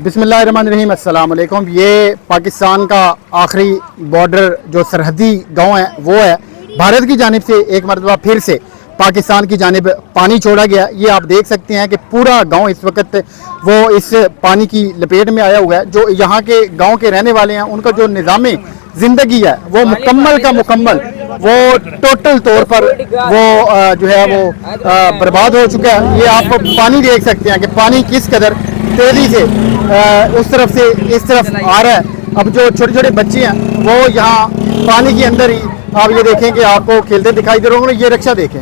बिस्मिल्लाहिर्रहमानिर्रहीम, अस्सलाम वालेकुम। ये पाकिस्तान का आखिरी बॉर्डर जो सरहदी गांव है वो है। भारत की जानिब से एक मरतबा फिर से पाकिस्तान की जानिब पानी छोड़ा गया। ये आप देख सकते हैं कि पूरा गांव इस वक्त वो इस पानी की लपेट में आया हुआ है। जो यहाँ के गांव के रहने वाले हैं उनका जो निज़ाम ज़िंदगी है वो मुकम्मल का मुकम्मल वो टोटल तौर पर वो जो है वो बर्बाद हो चुका है। ये आप पानी देख सकते हैं कि पानी किस कदर तेज़ी से उस तरफ से इस तरफ आ रहा है। अब जो छोटे छोटे बच्चे हैं वो यहाँ पानी के अंदर ही आप ये देखें कि आपको खेलते दिखाई दे रहे होंगे। ये रिक्शा देखें,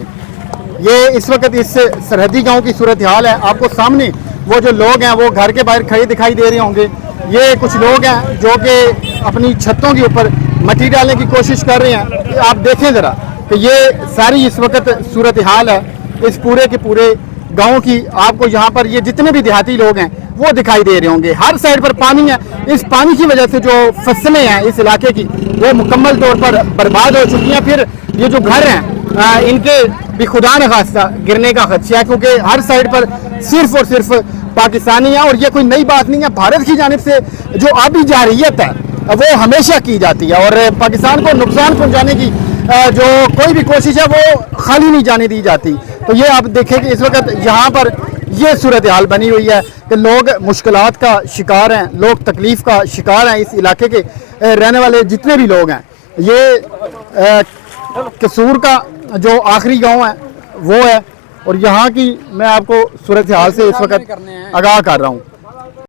ये इस वक्त इस सरहदी गांव की सूरत हाल है। आपको सामने वो जो लोग हैं वो घर के बाहर खड़े दिखाई दे रहे होंगे। ये कुछ लोग हैं जो कि अपनी छतों के ऊपर मिट्टी डालने की कोशिश कर रहे हैं। आप देखें ज़रा कि ये सारी इस वक्त सूरत हाल है इस पूरे के पूरे गांव की। आपको यहाँ पर ये जितने भी देहाती लोग हैं वो दिखाई दे रहे होंगे। हर साइड पर पानी है। इस पानी की वजह से जो फसलें हैं इस इलाके की वो मुकम्मल तौर पर बर्बाद हो चुकी हैं। फिर ये जो घर हैं इनके भी खुदा न खास्ता गिरने का खदशा है, क्योंकि हर साइड पर सिर्फ और सिर्फ पाकिस्तानी है। और ये कोई नई बात नहीं है। भारत की जानिब से जो आबी जारियत है वो हमेशा की जाती है और पाकिस्तान को नुकसान पहुँचाने की जो कोई भी कोशिश है वो खाली नहीं जाने दी जाती। तो ये आप देखें कि इस वक्त यहाँ पर ये सूरत हाल बनी हुई है कि लोग मुश्किलात का शिकार हैं, लोग तकलीफ़ का शिकार हैं। इस इलाके के रहने वाले जितने भी लोग हैं, ये कसूर का जो आखिरी गांव है वो है। और यहाँ की मैं आपको सूरत हाल से इस वक्त आगाह कर रहा हूँ।